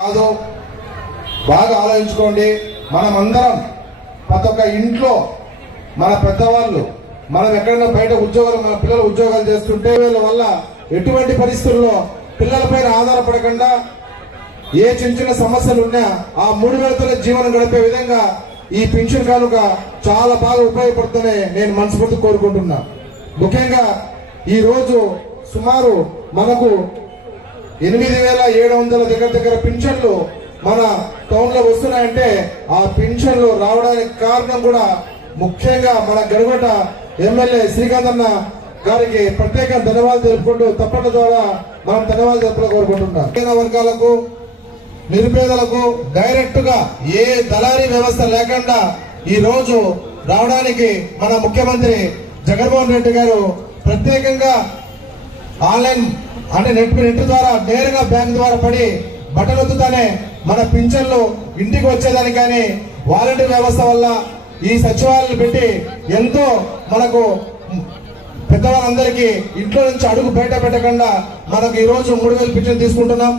కాదు, బాగా ఆలోచించుకోండి. మనమందరం ప్రతి ఒక్క ఇంట్లో మన పెద్దవాళ్ళు, మనం ఎక్కడైనా బయట ఉద్యోగాలు, మన పిల్లలు ఉద్యోగాలు చేస్తుంటే వీళ్ళ వల్ల ఎటువంటి పరిస్థితుల్లో పిల్లలపైన ఆధారపడకుండా ఏ చిన్న చిన్న సమస్యలు ఉన్నా ఆ 3,000తో జీవనం గడిపే విధంగా ఈ పెన్షన్ కానుక చాలా బాగా ఉపయోగపడుతుందని నేను మనస్ఫూర్తి కోరుకుంటున్నా. ముఖ్యంగా ఈ రోజు సుమారు మనకు 8,700 దగ్గర పింఛన్లు మన టౌన్ లో వస్తున్నాయంటే ఆ పింఛన్లు రావడానికి కారణం కూడా ముఖ్యంగా మన గడిగొట్ట ఎమ్మెల్యే శ్రీకాంత్ అన్న గారికి ప్రత్యేక ధన్యవాదాలు తెలుపుకుంటూ తప్పట్ల ద్వారా మనం ధన్యవాదాలు తెలుపుకోవాలని కోరుకుంటున్నాం. వర్గాలకు, నిరుపేదలకు డైరెక్ట్ గా ఏ దళారీ వ్యవస్థ లేకుండా ఈ రోజు రావడానికి మన ముఖ్యమంత్రి జగన్మోహన్ రెడ్డి గారు ప్రత్యేకంగా ఆన్లైన్ అంటే నెట్ ద్వారా నేరుగా బ్యాంక్ ద్వారా పడి బటన్ ఒత్తుతానే మన పింఛన్లు ఇంటికి వచ్చేదానికి, కానీ వాలంటీర్ వ్యవస్థ వల్ల ఈ సచివాలయాలు పెట్టి ఎంతో మనకు పెద్దవాళ్ళందరికీ ఇంట్లో నుంచి అడుగు బయట పెట్టకుండా మనకు ఈ రోజు 3,000 పింఛన్ తీసుకుంటున్నాం.